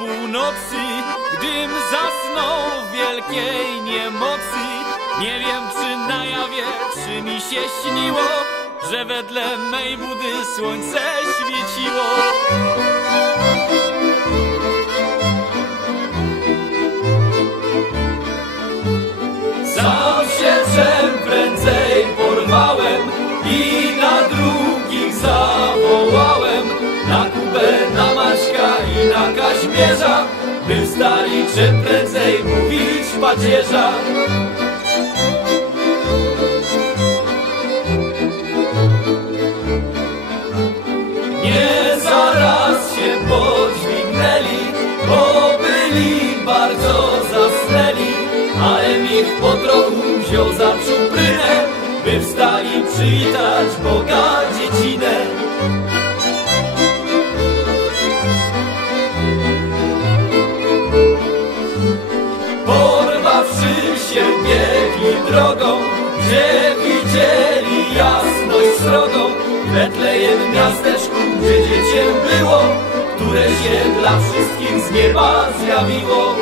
północy, gdym zasnął w wielkiej niemocy. Nie wiem, czy na jawie, czy mi się śniło, że wedle mej budy słońce świeciło. Czym prędzej mówić pacierza. Nie zaraz się podźwignęli, bo byli bardzo zasnęli, ale ich po trochu wziął za czuprynę, by wstali przywitać Boga drogą, gdzie widzieli jasność srogą, Betlejem miasteczku, gdzie dziecię było, które się dla wszystkich z nieba zjawiło.